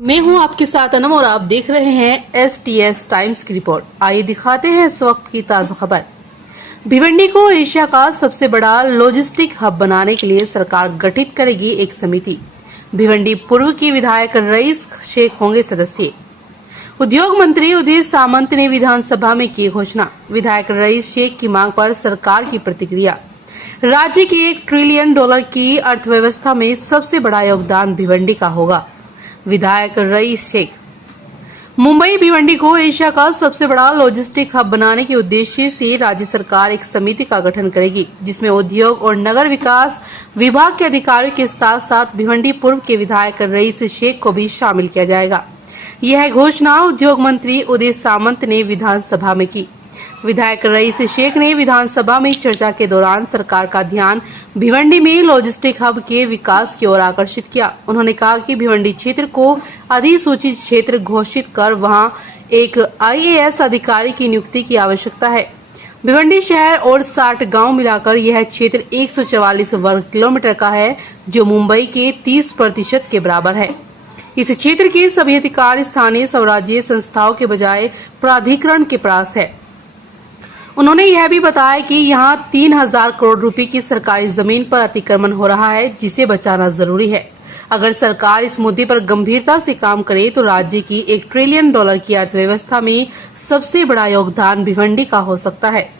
मैं हूं आपके साथ अनम और आप देख रहे हैं STS टाइम्स की रिपोर्ट। आइए दिखाते हैं इस वक्त की ताजा खबर। भिवंडी को एशिया का सबसे बड़ा लॉजिस्टिक हब बनाने के लिए सरकार गठित करेगी एक समिति। भिवंडी पूर्व की विधायक रईस शेख होंगे सदस्य। उद्योग मंत्री उदय सामंत ने विधानसभा में की घोषणा। विधायक रईस शेख की मांग पर सरकार की प्रतिक्रिया। राज्य की $1 ट्रिलियन की अर्थव्यवस्था में सबसे बड़ा योगदान भिवंडी का होगा। विधायक रईस शेख। मुंबई भिवंडी को एशिया का सबसे बड़ा लॉजिस्टिक हब बनाने के उद्देश्य से राज्य सरकार एक समिति का गठन करेगी, जिसमें उद्योग और नगर विकास विभाग के अधिकारियों के साथ साथ भिवंडी पूर्व के विधायक रईस शेख को भी शामिल किया जाएगा। यह घोषणा उद्योग मंत्री उदय सामंत ने विधानसभा में की। विधायक रईस शेख ने विधानसभा में चर्चा के दौरान सरकार का ध्यान भिवंडी में लॉजिस्टिक हब के विकास की ओर आकर्षित किया। उन्होंने कहा कि भिवंडी क्षेत्र को अधिसूचित क्षेत्र घोषित कर वहां एक IAS अधिकारी की नियुक्ति की आवश्यकता है। भिवंडी शहर और 60 गांव मिलाकर यह क्षेत्र 144 वर्ग किलोमीटर का है, जो मुंबई के 30% के बराबर है। इस क्षेत्र के सभी अधिकार स्थानीय स्वराज्य संस्थाओं के बजाय प्राधिकरण के पास है। उन्होंने यह भी बताया कि यहां 3000 करोड़ रुपए की सरकारी जमीन पर अतिक्रमण हो रहा है, जिसे बचाना जरूरी है। अगर सरकार इस मुद्दे पर गंभीरता से काम करे तो राज्य की $1 ट्रिलियन की अर्थव्यवस्था में सबसे बड़ा योगदान भिवंडी का हो सकता है।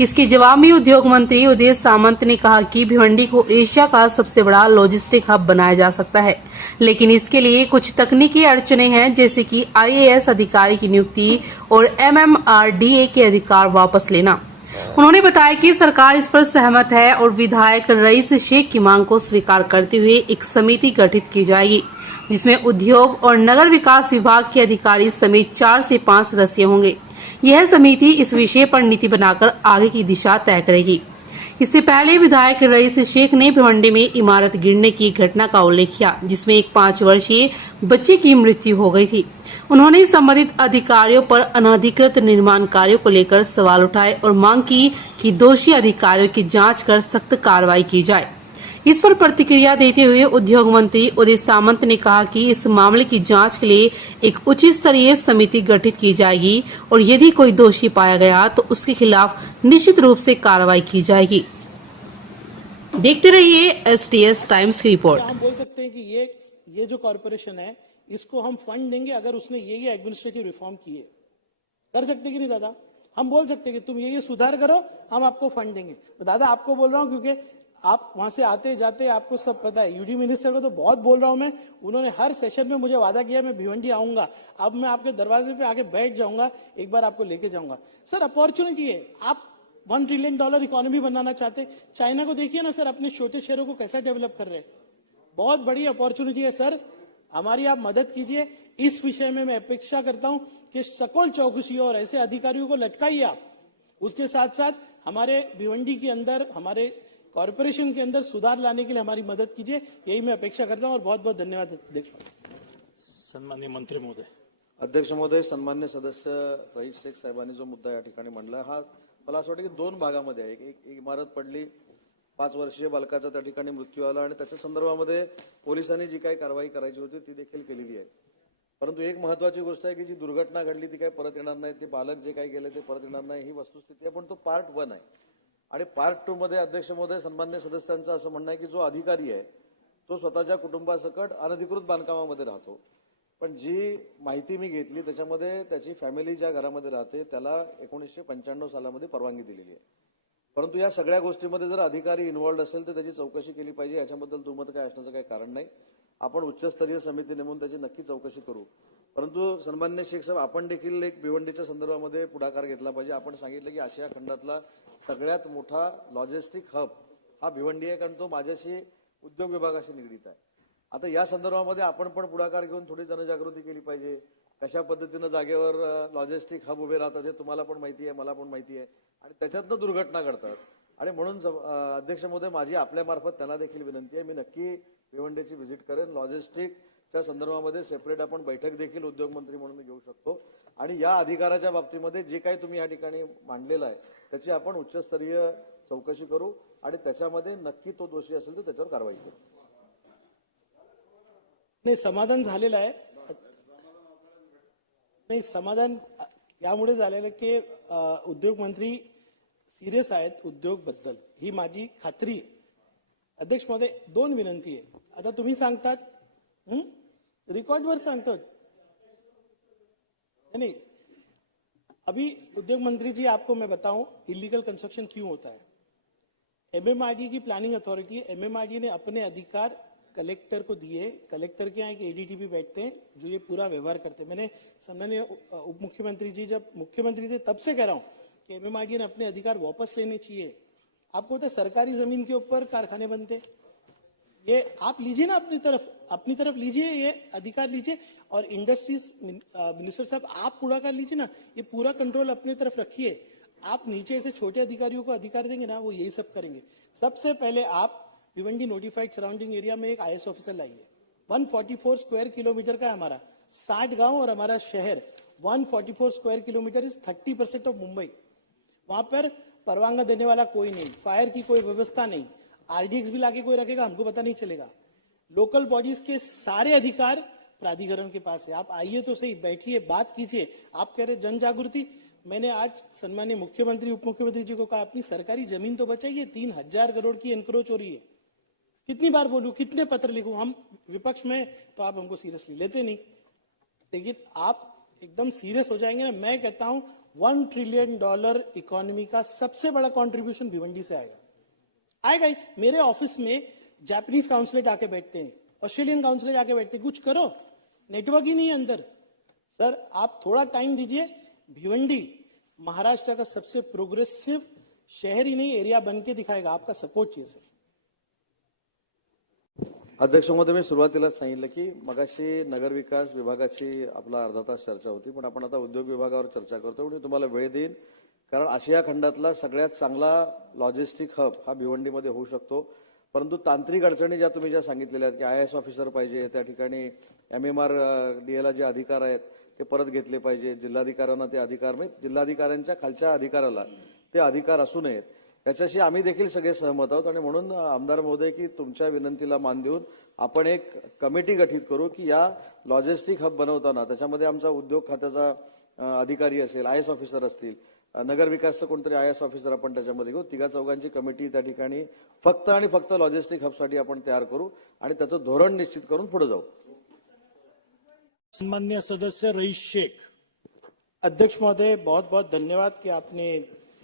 इसके जवाब में उद्योग मंत्री उदय सामंत ने कहा कि भिवंडी को एशिया का सबसे बड़ा लॉजिस्टिक हब बनाया जा सकता है, लेकिन इसके लिए कुछ तकनीकी अड़चने हैं, जैसे कि IAS अधिकारी की नियुक्ति और MMRDA के अधिकार वापस लेना। उन्होंने बताया कि सरकार इस पर सहमत है और विधायक रईस शेख की मांग को स्वीकार करते हुए एक समिति गठित की जाएगी, जिसमें उद्योग और नगर विकास विभाग के अधिकारी समेत 4 से 5 सदस्य होंगे। यह समिति इस विषय पर नीति बनाकर आगे की दिशा तय करेगी। इससे पहले विधायक रईस शेख ने भिवंडी में इमारत गिरने की घटना का उल्लेख किया, जिसमें एक 5 वर्षीय बच्चे की मृत्यु हो गई थी। उन्होंने संबंधित अधिकारियों पर अनधिकृत निर्माण कार्यों को लेकर सवाल उठाए और मांग की कि दोषी अधिकारियों की जांच कर सख्त कार्रवाई की जाए। इस पर प्रतिक्रिया देते हुए उद्योग मंत्री उदय सामंत ने कहा कि इस मामले की जांच के लिए एक उच्च स्तरीय समिति गठित की जाएगी और यदि कोई दोषी पाया गया तो उसके खिलाफ निश्चित रूप से कार्रवाई की जाएगी। देखते रहिए STS टाइम्स की रिपोर्ट। हम बोल सकते हैं कि ये जो कॉर्पोरेशन है, इसको हम फंड देंगे अगर उसने ये एडमिनिस्ट्रेटिव रिफॉर्म किए। कर सकते कि नहीं दादा? हम बोल सकते कि तुम ये सुधार करो, हम आपको फंड देंगे। तो दादा आपको बोल रहा हूँ क्योंकि आप वहां से आते जाते आपको सब पता है। यूडी मिनिस्टर को तो बहुत बोल रहा हूं मैं, उन्होंने हर सेशन में मुझे वादा किया मैं भिवंडी आऊंगा। अब मैं आपके दरवाजे पे आके बैठ जाऊंगा, एक बार आपको लेके जाऊंगा। सर अपॉर्चुनिटी है, आप $1 ट्रिलियन इकोनॉमी बनाना चाहते। चाइना को देखिए ना सर, अपने छोटे शहरों को कैसा डेवलप कर रहे हैं। बहुत बड़ी अपॉर्चुनिटी है सर, हमारी आप मदद कीजिए। इस विषय में मैं अपेक्षा करता हूं कि सकोल चौकसी और ऐसे अधिकारियों को लटकाइए आप। उसके साथ साथ हमारे भिवंडी के अंदर, हमारे कॉर्पोरेशन के अंदर सुधार लाने के लिए हमारी मदद कीजिए, यही मैं अपेक्षा करता हूं। और बहुत बहुत धन्यवाद अध्यक्ष। सन्माननीय मंत्री महोदय। अध्यक्ष महोदय, सन्मान्य सदस्य रईस शेख साहेबांनी जो मुद्दा या ठिकाणी मांडला, हा मला असं वाटतं की 2 भागामध्ये आहे। एक इमारत पडली, 5 वर्षीय बालकाचा त्या ठिकाणी मृत्यू आला आणि त्याच्या संदर्भामध्ये पोलिसांनी जी काही कारवाई करायची होती ती देखील केलेली आहे। परंतु एक महत्वाची गोष्ट आहे की जी दुर्घटना घडली ती काही परत येणार नाही, ते बालक जे काही गेले ते परत येणार नाही, ही वस्तुस्थिती आहे। पण तो पार्ट 1 आहे आणि पार्ट 2 मध्ये अध्यक्ष महोदय, सन्मान्य सदस्यांचं असं म्हणणं आहे की जो अधिकारी आहे तो स्वतःच्या कुटुंबासकट अनधिकृत बांधकामामध्ये राहतो, पण जी माहिती मी घेतली त्याच्यामध्ये त्याची फॅमिली ज्या घरामध्ये राहते त्याला 1995 सालामध्ये परवानगी दिलेली आहे। परंतु या सगळ्या गोष्टीमध्ये जर अधिकारी इन्व्हॉल्ड असेल तर त्याची चौकशी केली पाहिजे, याच्याबद्दल दुमत काय असण्याचं काही कारण नाही। आपण उच्चस्तरीय समिती नेमून त्याची नक्की चौकशी करू। परंतु सन्मान्य शेख साहेब, आपण देखील एक भिवंडीच्या संदर्भामध्ये पुढाकार घेतला पाहिजे। आपण सांगितलं की आशिया खंडातला सगळ्यात मोठा लॉजिस्टिक हब हा भिवंडी आहे, कारण तो माझ्याशी उद्योग विभागाशी निगडीत आहे। आता या संदर्भामध्ये आपण पण पुढाकार घेऊन थोडी जनजागृती केली पाहिजे। कशा पद्धतीने जागेवर लॉजिस्टिक हब उभे राहतात हे तुम्हाला पण माहिती आहे, मला पण माहिती आहे, आणि त्याच्यातनं दुर्घटना घडतात। आणि म्हणून अध्यक्ष महोदय, माझी आपल्यामार्फत त्यांना देखील विनंती आहे, मी नक्की भिवंडीची व्हिजिट करेन। लॉजिस्टिकच्या संदर्भामध्ये सेपरेट आपण बैठक देखील उद्योग मंत्री म्हणून घेऊ शकतो आणि या अधिकाराच्या बाबतीमध्ये जे काही तुम्ही या ठिकाणी मांडलेलं आहे त्याची आपण उच्चस्तरीय चौकशी करू आणि त्याच्यामध्ये नक्की तो दोषी असेल तर त्याच्यावर कारवाई करू. नाही, समाधान झालेलं आहे. नाही, समाधान यामुळे झालेलं की उद्योग मंत्री सिरियस आहेत उद्योग बद्दल, ही माझी खात्री आहे. अध्यक्ष महोदय, 2 विनंती आहे. आता तुम्ही सांगतात, रिकॉर्डवर सांगतात. नहीं, अभी उद्योग मंत्री जी आपको मैं बताऊं इलीगल कंस्ट्रक्शन क्यों होता है. एमएमआरडी की प्लानिंग अथॉरिटी, एमएमआरडी ने अपने अधिकार कलेक्टर को दिए. कलेक्टर के यहाँ एक एडीटीपी बैठते हैं जो ये पूरा व्यवहार करते हैं. मैंने सम्माननीय उप मुख्यमंत्री जी जब मुख्यमंत्री थे तब से कह रहा हूं कि एमएमआरडी ने अपने अधिकार वापस लेने चाहिए. आपको पता है सरकारी जमीन के ऊपर कारखाने बनते, ये आप लीजिए ना अपनी तरफ लीजिए, ये अधिकार लीजिए. और इंडस्ट्रीज मिनिस्टर साहब आप पूरा कर लीजिए ना, ये पूरा कंट्रोल अपनी तरफ रखिए. आप नीचे ऐसे छोटे अधिकारियों को अधिकार देंगे ना, वो यही सब करेंगे. सबसे पहले आप भिवंडी नोटिफाइड सराउंडिंग एरिया में एक आईएएस ऑफिसर लाइए. 144 स्क्वायर किलोमीटर का है हमारा, 60 गांव और हमारा शहर. 144 square kilometre is 30% of Mumbai. वहां पर परवाना देने वाला कोई नहीं, फायर की कोई व्यवस्था नहीं. आरडीएक्स भी लाके कोई रखेगा हमको पता नहीं चलेगा. लोकल बॉडीज के सारे अधिकार प्राधिकरण के पास है. आप आइए तो सही, बैठिए, बात कीजिए. आप कह रहे जन जागृति, मैंने आज सम्माननीय मुख्यमंत्री उप मुख्यमंत्री जी को कहा अपनी सरकारी जमीन तो बचाइए. 3000 करोड़ की एनक्रोच हो रही है. कितनी बार बोलूं, कितने पत्र लिखूं. हम विपक्ष में तो आप हमको सीरियसली लेते नहीं, लेकिन आप एकदम सीरियस हो जाएंगे ना. मैं कहता हूं $1 ट्रिलियन इकोनॉमी का सबसे बड़ा कंट्रीब्यूशन भिवंडी से आएगा ही. मेरे ऑफिस में जापानीज काउंसलेट आके बैठते हैं, ऑस्ट्रेलियन काउंसलेट आके बैठते हैं. कुछ करो, नेटवर्क ही नहीं है अंदर. सर आप थोड़ा टाइम दीजिए. भिवंडी महाराष्ट्र का सबसे प्रोग्रेसिव शहर ही नहीं एरिया बन के दिखाएगा. आपका सपोर्ट चाहिए सर. अध्यक्ष महोदय, मी सुरुवातीलाच सांगितलं की मगाशी नगरविकास विभागाची आपला अर्धा तास चर्चा होती, पण आपण आता उद्योग विभागावर चर्चा करतो. मी तुम्हाला वेळ देईन, कारण आशिया खंडातला सगळ्यात चांगला लॉजिस्टिक हब हा भिवंडीमध्ये होऊ शकतो. परंतु तांत्रिक अडचणी ज्या सांगितलेल्या आहेत की आयएएस ऑफिसर पाहिजे, त्या ठिकाणी एमएमआरडीएला जे अधिकार आहेत ते परत घेतले पाहिजे, जिल्हाधिकाऱ्यांना ते अधिकार, म्हणजे जिल्हाधिकाऱ्यांच्या खालच्या अधिकाराला ते अधिकार असू नयेत, याच्याशी आम्ही देखील सगळे सहमत आहोत. आणि म्हणून आमदार महोदय की तुमच्या विनंतीला मान देऊन आपण एक कमिटी गठीत करू की या लॉजिस्टिक हब बनवताना त्याच्यामध्ये आमचा उद्योग खात्याचा अधिकारी असेल, आयएएस ऑफिसर असतील, नगर विकासचं कोणतरी आयएएस ऑफिसर आपण त्याच्यामध्ये घेऊ. 3-4 कमिटी त्या ठिकाणी फक्त आणि फक्त लॉजिस्टिक हबसाठी आपण तयार करू आणि त्याचं धोरण निश्चित करून पुढे जाऊ. सन्मान्य सदस्य रईस शेख. अध्यक्ष महोदय, बहुत बहुत धन्यवाद कि आपने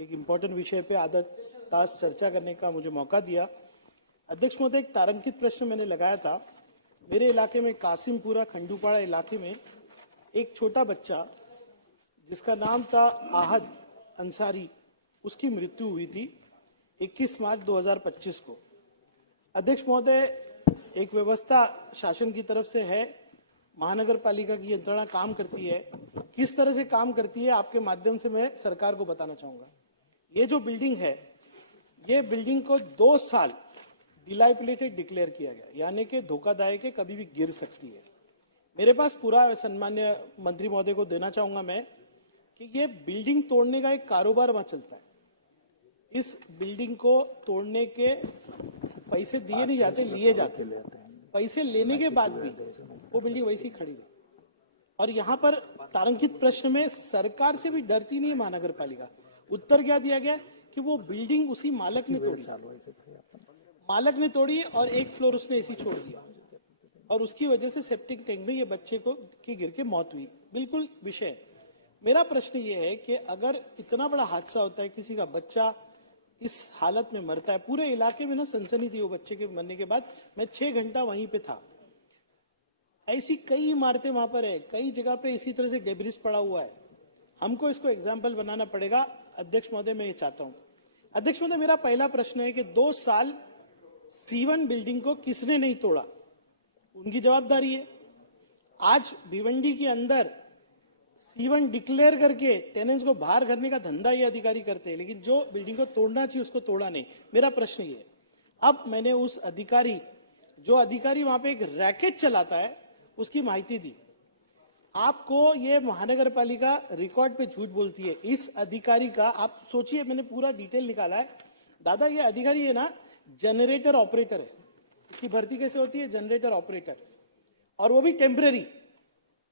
एक इम्पोर्टेंट विषय पे आधा तास चर्चा करने का मुझे मौका दिया. अध्यक्ष महोदय, एक तारांकित प्रश्न मैंने लगाया था. मेरे इलाके में कासिमपुरा खंडूपाड़ा इलाके में एक छोटा बच्चा जिसका नाम था आहद अंसारी, उसकी मृत्यु हुई थी 21 मार्च 2025 को. अध्यक्ष महोदय, एक व्यवस्था शासन की तरफ से है, महानगर पालिका की यंत्रणा काम करती है. किस तरह से काम करती है आपके माध्यम से मैं सरकार को बताना चाहूंगा. ये जो बिल्डिंग है, ये बिल्डिंग को 2 साल डिलाइपिलेटेड डिक्लेयर किया गया, यानी कि धोखादायक है, कभी भी गिर सकती है. मेरे पास पूरा सम्मान्य मंत्री महोदय को देना चाहूंगा मैं कि ये बिल्डिंग तोड़ने का एक कारोबार वहां चलता है. इस बिल्डिंग को तोड़ने के पैसे दिए नहीं जाते, लिए जाते. पैसे लेने के बाद भी वो बिल्डिंग वैसी ही खड़ी रही. और यहाँ पर तारांकित प्रश्न में सरकार से भी डरती नहीं है महानगर पालिका. उत्तर क्या दिया गया कि वो बिल्डिंग उसी मालक ने तोड़ी और एक फ्लोर उसने ऐसी छोड़ दिया और उसकी वजह से सेप्टिक टैंक में ये बच्चे को की गिर के मौत हुई. बिल्कुल विषय. मेरा प्रश्न ये है कि अगर इतना बड़ा हादसा होता है, किसी का बच्चा इस हालत में मरता है, पूरे इलाके में ना सनसनी थी वो बच्चे के मरने के बाद. मैं 6 घंटा वहीं पे था. ऐसी कई इमारतें वहां पर है, कई जगह पे इसी तरह से डेब्रिस पड़ा हुआ है. हमको इसको एग्जाम्पल बनाना पड़ेगा. अध्यक्ष महोदय, मैं ये चाहता हूं. अध्यक्ष महोदय, मेरा पहला प्रश्न है कि 2 साल C1 बिल्डिंग को किसने नहीं तोड़ा, उनकी जवाबदारी है. आज भिवंडी के अंदर C1 डिक्लेयर करके टेनेंट्स को बाहर करने का धंधा ये अधिकारी करते हैं, लेकिन जो बिल्डिंग को तोड़ना चाहिए उसको तोड़ा नहीं. मेरा प्रश्न ये है, अब मैंने उस अधिकारी, जो अधिकारी वहां पे एक रैकेट चलाता है, उसकी माहिती दी. आपको ये महानगर पालिका रिकॉर्ड पे झूठ बोलती है. इस अधिकारी का आप सोचिए, मैंने पूरा डिटेल निकाला है. दादा ये अधिकारी है ना, जनरेटर ऑपरेटर है। इसकी भर्ती कैसे होती है? जनरेटर ऑपरेटर, और वो भी टेम्पररी।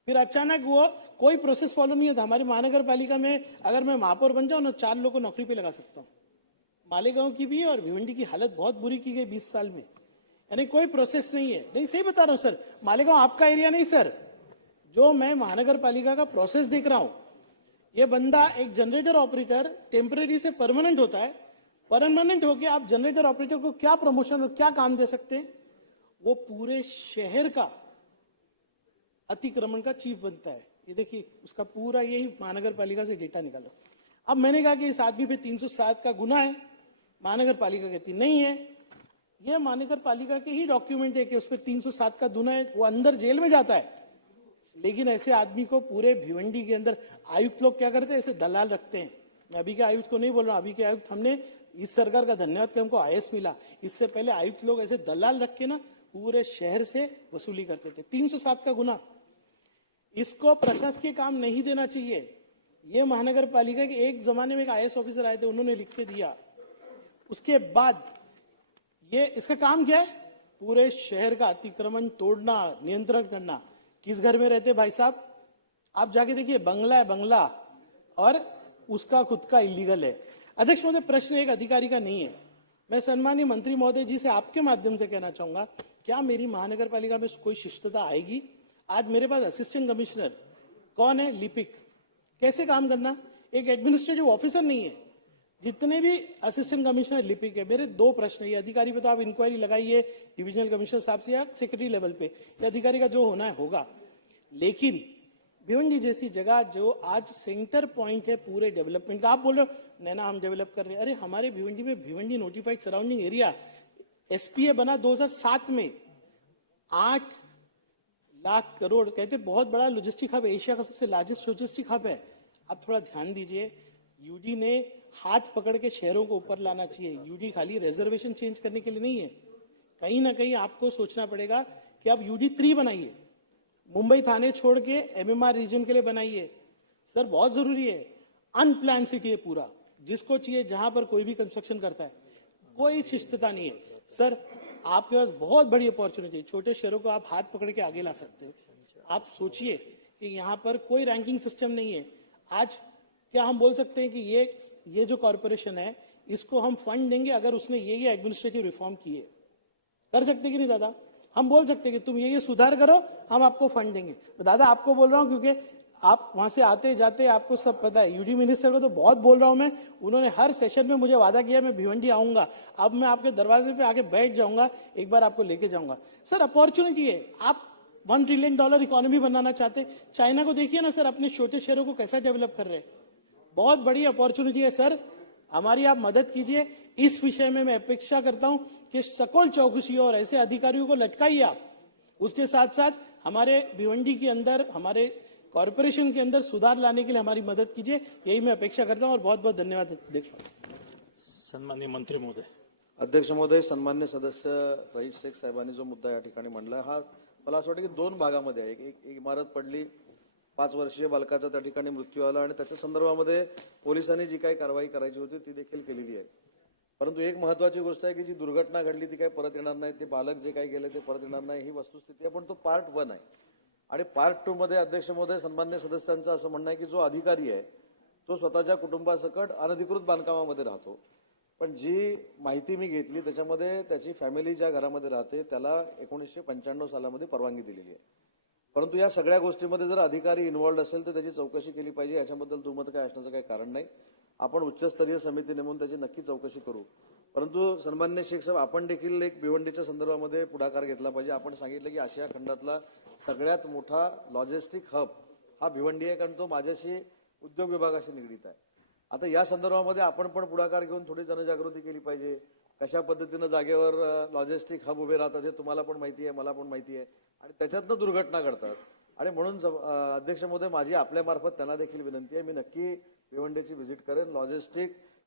फिर अचानक वो कोई प्रोसेस फॉलो नहीं होता। हमारी महानगर पालिका में अगर मैं महापौर बन जाऊं ना, 4 लोगों को नौकरी पे लगा सकता हूं। मालेगांव की भी और भिवंडी की हालत बहुत बुरी की गई 20 साल में, यानी कोई प्रोसेस नहीं है। नहीं, सही बता रहा हूं सर, मालेगांव आपका एरिया नहीं सर, जो मैं महानगर पालिका का प्रोसेस देख रहा हूं। ये बंदा एक जनरेटर ऑपरेटर टेम्पररी से परमानेंट होता है। परमानेंट होके आप जनरेटर ऑपरेटर को क्या प्रमोशन और क्या काम दे सकते हैं? वो पूरे शहर का अतिक्रमण का चीफ बनता है। ये देखिए, उसका पूरा यही महानगर पालिका से डेटा निकालो। अब मैंने कहा कि इस आदमी पे 307 का गुना है, महानगर पालिका कहती नहीं है। यह महानगर पालिका के ही डॉक्यूमेंट है कि उस पर 307 का गुना है, वो अंदर जेल में जाता है। लेकिन ऐसे आदमी को पूरे भिवंडी के अंदर आयुक्त लोग क्या करते हैं? ऐसे दलाल रखते हैं। मैं अभी के आयुक्त को नहीं बोल रहा, अभी के आयुक्त हमने इस सरकार का धन्यवाद कि हमको आईएएस मिला। इससे पहले आयुक्त लोग ऐसे दलाल रख के ना पूरे शहर से वसूली करते थे। 307 का गुना, इसको प्रशासकीय काम नहीं देना चाहिए। ये महानगर पालिका के एक जमाने में एक आईएएस ऑफिसर आए थे, उन्होंने लिख के दिया। उसके बाद ये इसका काम क्या है? पूरे शहर का अतिक्रमण तोड़ना, नियंत्रण करना। किस घर में रहते भाई साहब? आप जाके देखिए, बंगला है बंगला, और उसका खुद का इलीगल है। अध्यक्ष महोदय, प्रश्न एक अधिकारी का नहीं है। मैं सम्मानीय मंत्री महोदय जी से आपके माध्यम से कहना चाहूंगा, क्या मेरी महानगर पालिका में कोई शिष्टता आएगी? आज मेरे पास असिस्टेंट कमिश्नर कौन है? लिपिक। कैसे काम करना? एक एडमिनिस्ट्रेटिव ऑफिसर नहीं है। जितने भी असिस्टेंट कमिश्नर लिपिक है। मेरे 2 प्रश्न है। ये अधिकारी पे तो आप इंक्वायरी लगाइए डिविजनल कमिश्नर साहब से या सेक्रेटरी लेवल पे, ये अधिकारी का जो होना है होगा। लेकिन भिवंडी जैसी जगह जो आज सेंटर पॉइंट है पूरे डेवलपमेंट का, आप बोल रहे हो नैना हम डेवलप कर रहे हैं। अरे हमारे भिवंडी में Bhiwandi notified surrounding area SPA बना 2007 में, 8 लाख करोड़, कहते बहुत बड़ा लॉजिस्टिक हब है, एशिया का सबसे लार्जेस्ट लॉजिस्टिक हब है। आप थोड़ा ध्यान दीजिए, यूडी ने हाथ पकड़ के शहरों को ऊपर लाना चाहिए। यूडी खाली रिजर्वेशन चेंज करने के लिए नहीं है। कहीं ना कहीं आपको सोचना पड़ेगा कि आप यूडी 3 बनाइए, मुंबई थाने छोड़ के एमएमआर रीजन के लिए बनाइए। सर बहुत जरूरी है। अनप्लान सिटी है पूरा, जिसको चाहिए जहां पर कोई भी कंस्ट्रक्शन करता है, कोई शिष्टता नहीं है। सर आपके पास बहुत बड़ी अपॉर्चुनिटी है, छोटे शहरों को आप हाथ पकड़ के आगे ला सकते हो। आप सोचिए कि यहाँ पर कोई रैंकिंग सिस्टम नहीं है। आज क्या हम बोल सकते हैं कि ये जो कॉर्पोरेशन है, इसको हम फंड देंगे अगर उसने ये एडमिनिस्ट्रेटिव रिफॉर्म किए? कर सकते कि नहीं दादा? हम बोल सकते कि तुम ये सुधार करो, हम आपको फंड देंगे। तो दादा आपको बोल रहा हूं क्योंकि आप वहां से आते जाते आपको सब पता है। यूडी मिनिस्टर को तो बहुत बोल रहा हूं मैं, उन्होंने हर सेशन में मुझे वादा किया मैं भिवंडी आऊंगा। अब मैं आपके दरवाजे पे आके बैठ जाऊंगा, एक बार आपको लेके जाऊंगा। सर अपॉर्चुनिटी है, आप $1 ट्रिलियन इकोनॉमी बनाना चाहते। चाइना को देखिए ना सर, अपने छोटे शहरों को कैसा डेवलप कर रहे हैं। बहुत बड़ी अपॉर्चुनिटी है सर, हमारी आप मदद कीजिए। इस विषय में मैं अपेक्षा करता हूं कि सकोल चौकसी और ऐसे अधिकारियों को लटकाइए आप। उसके साथ साथ हमारे भिवंडी के अंदर, हमारे कॉर्पोरेशन के अंदर सुधार लाने के लिए हमारी मदद कीजिए, यही मैं अपेक्षा करता हूं। और बहुत बहुत धन्यवाद अध्यक्ष। सन्माननीय मंत्री महोदय. अध्यक्ष महोदय, सन्मान्य सदस्य रईस शेख साहेबांनी जो मुद्दा या ठिकाणी मांडला, हा मला असं वाटतं की 2 भागामध्ये आहे. एक इमारत पडली, 5 वर्षीय बालकाचा त्या ठिकाणी मृत्यू आला आणि त्याच्या संदर्भामध्ये पोलिसांनी जी काही कारवाई करायची होती ती देखील केलेली आहे. परंतु एक महत्वाची गोष्ट आहे की जी दुर्घटना घडली ती काही परत येणार नाही, ते बालक जे काही गेले ते परत येणार नाही, ही वस्तुस्थिती आहे. पण तो पार्ट 1 आहे. आणि पार्ट 2 मध्ये अध्यक्ष महोदय, सन्मान्य सदस्यांचं असं म्हणणं आहे की जो अधिकारी आहे तो स्वतःच्या कुटुंबासकट अनधिकृत बांधकामामध्ये राहतो. पण जी माहिती मी घेतली त्याच्यामध्ये त्याची फॅमिली ज्या घरामध्ये राहते त्याला 1995 सालामध्ये परवानगी दिलेली आहे. परंतु या सगळ्या गोष्टीमध्ये जर अधिकारी इन्व्हॉल्ड असेल तर त्याची चौकशी केली पाहिजे. याच्याबद्दल दुमत काय असण्याचं काही कारण नाही. आपण उच्चस्तरीय समिती नेमून त्याची नक्की चौकशी करू. परंतु सन्मान्य शेख साहेब, आपण देखील एक भिवंडीच्या संदर्भामध्ये पुढाकार घेतला पाहिजे. आपण सांगितलं की आशिया खंडातला सगळ्यात मोठा लॉजिस्टिक हब हा भिवंडी आहे, कारण तो माझ्याशी उद्योग विभागाशी निगडीत आहे. आता या संदर्भामध्ये आपण पण पुढाकार घेऊन थोडी जनजागृती केली पाहिजे. कशा पद्धतीनं जागेवर लॉजिस्टिक हब उभे राहतात हे तुम्हाला पण माहिती आहे, मला पण माहिती आहे, आणि त्याच्यातनं दुर्घटना घडतात. आणि म्हणून अध्यक्ष महोदय, माझी आपल्यामार्फत त्यांना देखील विनंती आहे, मी नक्की भिवंडीची व्हिजिट करेन. लॉजिस्टिक